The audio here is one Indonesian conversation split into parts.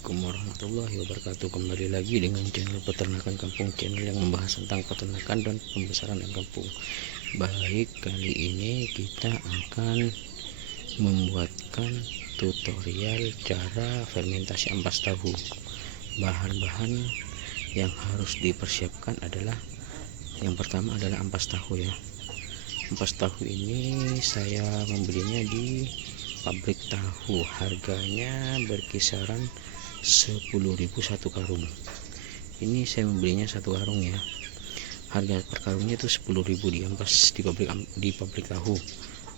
Assalamualaikum warahmatullahi wabarakatuh. Kembali lagi dengan channel Peternakan Kampung, channel yang membahas tentang peternakan dan pembesaran ayam kampung. Baik, kali ini kita akan membuatkan tutorial cara fermentasi ampas tahu. Bahan-bahan yang harus dipersiapkan adalah, yang pertama adalah ampas tahu ya. Ampas tahu ini saya membelinya di pabrik tahu, harganya berkisaran 10.000 satu karung. Ini saya membelinya satu karung ya, harga per karungnya itu 10.000 di ampas di pabrik tahu.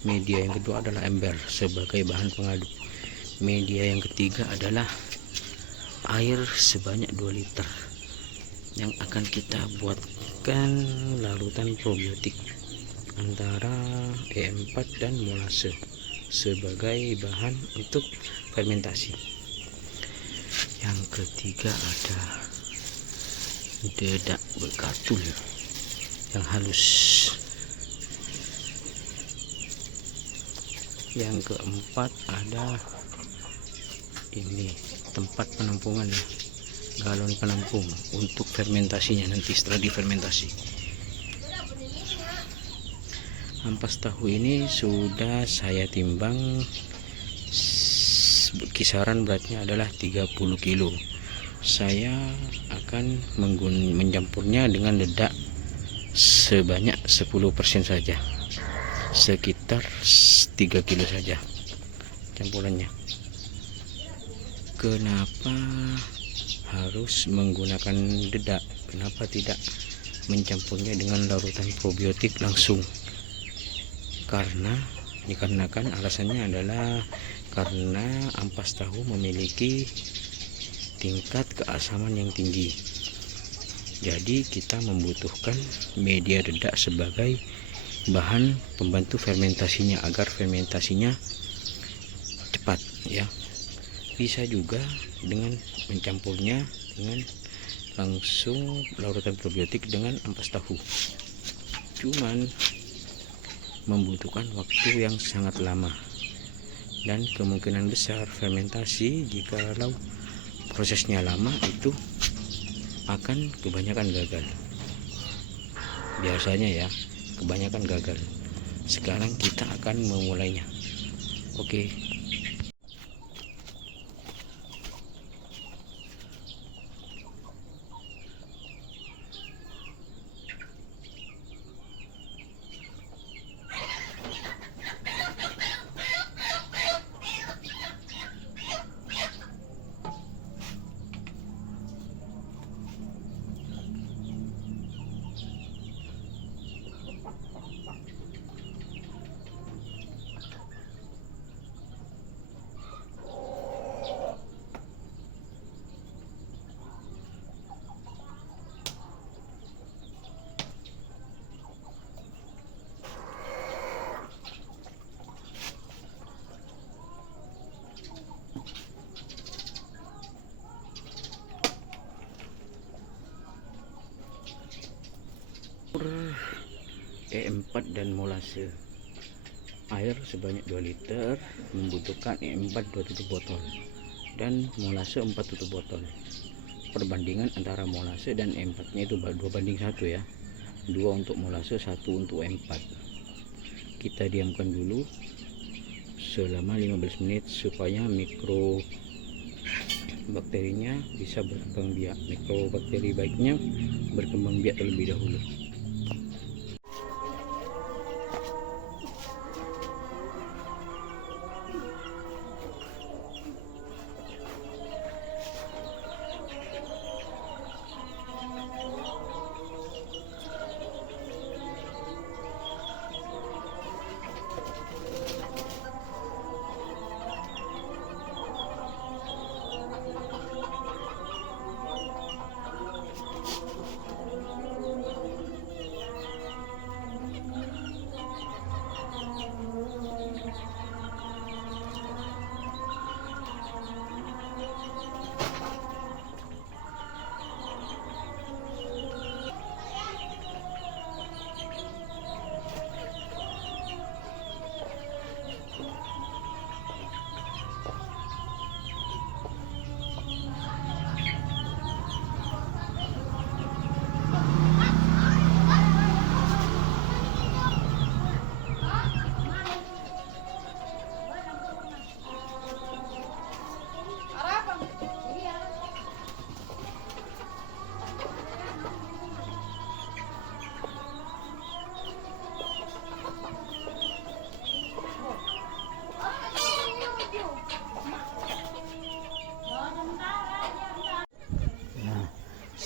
Media yang kedua adalah ember sebagai bahan pengaduk. Media yang ketiga adalah air sebanyak 2 liter yang akan kita buatkan larutan probiotik antara E4 dan molase sebagai bahan untuk fermentasi. Yang ketiga ada dedak bekatul yang halus. Yang keempat ada ini tempat penampungan ya, galon penampung untuk fermentasinya nanti setelah difermentasi. Ampas tahu ini sudah saya timbang, kisaran beratnya adalah 30 kilo. Saya akan mencampurnya dengan dedak sebanyak 10% saja, sekitar 3 kilo saja campurannya. Kenapa harus menggunakan dedak? Kenapa tidak mencampurnya dengan larutan probiotik langsung? Dikarenakan alasannya adalah karena ampas tahu memiliki tingkat keasaman yang tinggi. Jadi kita membutuhkan media dedak sebagai bahan pembantu fermentasinya agar fermentasinya cepat ya. Bisa juga dengan mencampurnya dengan langsung larutan probiotik dengan ampas tahu. Cuman membutuhkan waktu yang sangat lama dan kemungkinan besar fermentasi jikalau prosesnya lama itu akan kebanyakan gagal. Biasanya ya kebanyakan gagal. Sekarang kita akan memulainya. Oke. E4 dan molase. Air sebanyak 2 liter membutuhkan E4 2 tutup botol dan molase 4 tutup botol. Perbandingan antara molase dan E4 nya itu 2:1 ya, 2 untuk molase, 1 untuk E4. Kita diamkan dulu selama 15 menit supaya mikrobakterinya bisa berkembang biak. Mikrobakteri baiknya berkembang biak terlebih dahulu.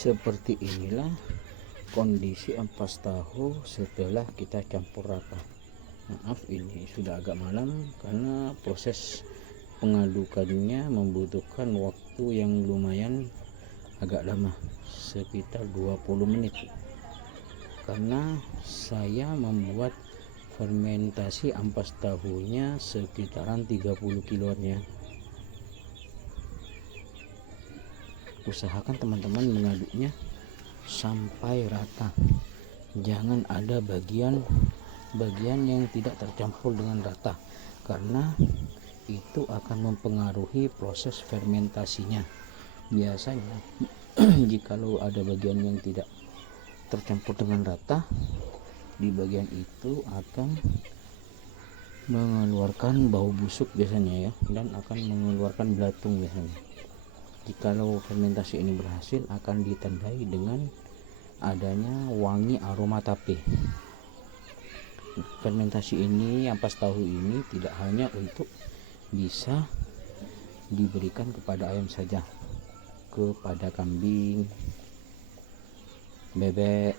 Seperti inilah kondisi ampas tahu setelah kita campur rata. Maaf, ini sudah agak malam karena proses pengadukannya membutuhkan waktu yang lumayan agak lama, sekitar 20 menit, karena saya membuat fermentasi ampas tahunya sekitaran 30 kiloan ya. Usahakan teman-teman mengaduknya sampai rata, jangan ada bagian yang tidak tercampur dengan rata, karena itu akan mempengaruhi proses fermentasinya. Biasanya jikalau ada bagian yang tidak tercampur dengan rata, di bagian itu akan mengeluarkan bau busuk biasanya ya, dan akan mengeluarkan belatung biasanya. Jikalau fermentasi ini berhasil, akan ditandai dengan adanya wangi aroma tape. Fermentasi ini, ampas tahu ini tidak hanya untuk bisa diberikan kepada ayam saja, kepada kambing, bebek,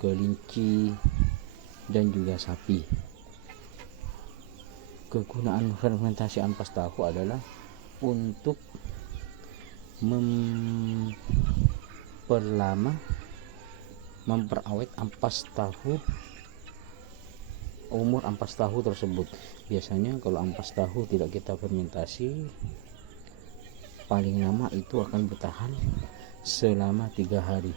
kelinci, dan juga sapi. Kegunaan fermentasi ampas tahu adalah untuk memperawet ampas tahu, umur ampas tahu tersebut. Biasanya kalau ampas tahu tidak kita fermentasi, paling lama itu akan bertahan selama 3 hari,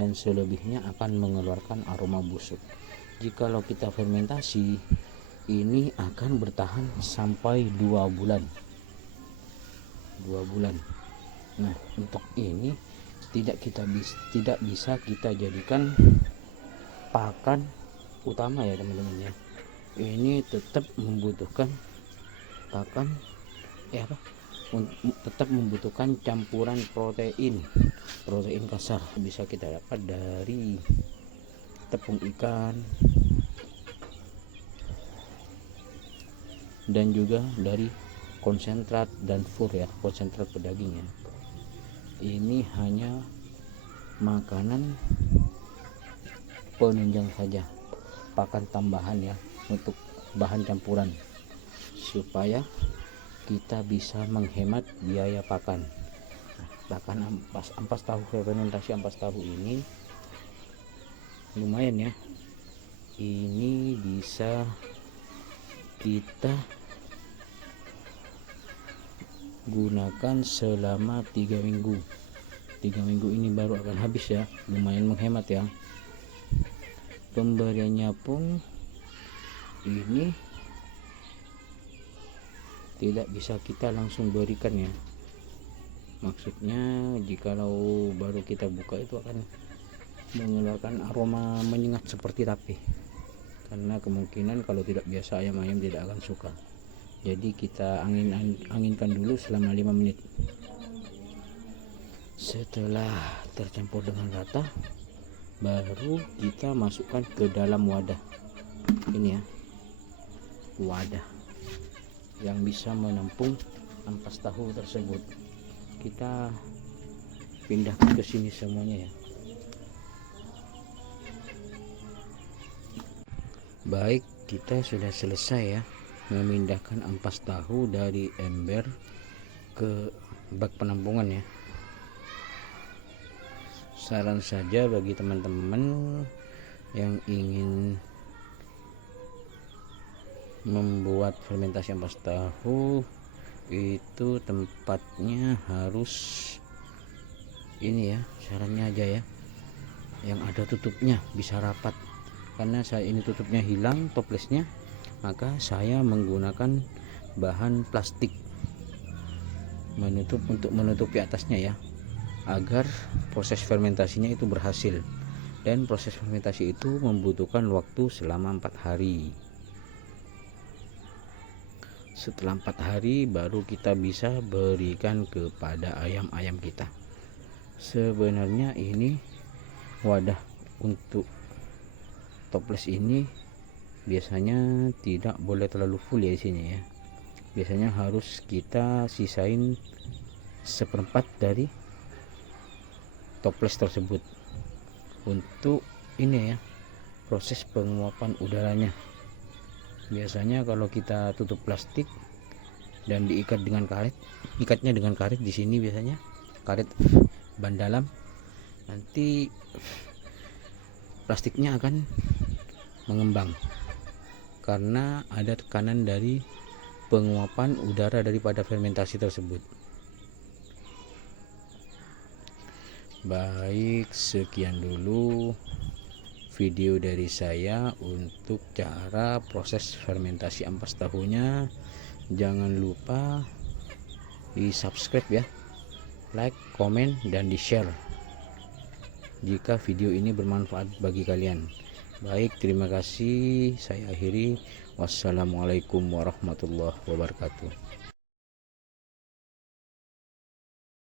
dan selebihnya akan mengeluarkan aroma busuk. Jikalau kita fermentasi, ini akan bertahan sampai 2 bulan. Nah, untuk ini tidak bisa kita jadikan pakan utama ya teman-teman ya. Ini tetap membutuhkan pakan tetap membutuhkan campuran protein kasar. Bisa kita dapat dari tepung ikan dan juga dari konsentrat dan fur ya, konsentrat pedaging ya. Ini hanya makanan penunjang saja, pakan tambahan ya, untuk bahan campuran, supaya kita bisa menghemat biaya pakan. Bahkan ampas tahu, fermentasi ampas tahu ini lumayan ya. Ini bisa kita gunakan selama 3 minggu. 3 minggu ini baru akan habis ya, lumayan menghemat ya. Pemberiannya pun ini tidak bisa kita langsung berikan ya. Maksudnya jikalau baru kita buka itu akan mengeluarkan aroma menyengat seperti tape, karena kemungkinan kalau tidak biasa ayam-ayam tidak akan suka. Jadi kita anginkan dulu selama 5 menit. Setelah tercampur dengan rata, baru kita masukkan ke dalam wadah. Ini ya, wadah yang bisa menampung ampas tahu tersebut. Kita pindahkan ke sini semuanya ya. Baik, kita sudah selesai ya memindahkan ampas tahu dari ember ke bak penampungan ya. Saran saja bagi teman-teman yang ingin membuat fermentasi ampas tahu, itu tempatnya harus ini ya, sarannya aja ya, yang ada tutupnya, bisa rapat. Karena saya ini tutupnya hilang, toplesnya, maka saya menggunakan bahan plastik untuk menutupi atasnya ya, agar proses fermentasinya itu berhasil. Dan proses fermentasi itu membutuhkan waktu selama 4 hari. Setelah 4 hari baru kita bisa berikan kepada ayam-ayam kita. Sebenarnya ini wadah untuk toples ini biasanya tidak boleh terlalu full ya isinya ya. Biasanya harus kita sisain 1/4 dari toples tersebut untuk ini ya, proses penguapan udaranya. Biasanya kalau kita tutup plastik dan diikat dengan karet, ikatnya dengan karet di sini, biasanya karet ban dalam, nanti plastiknya akan mengembang karena ada tekanan dari penguapan udara daripada fermentasi tersebut. Baik, sekian dulu video dari saya untuk cara proses fermentasi ampas tahunya. Jangan lupa di subscribe ya, like, komen, dan di share jika video ini bermanfaat bagi kalian. Baik, terima kasih. Saya akhiri. Wassalamualaikum warahmatullahi wabarakatuh.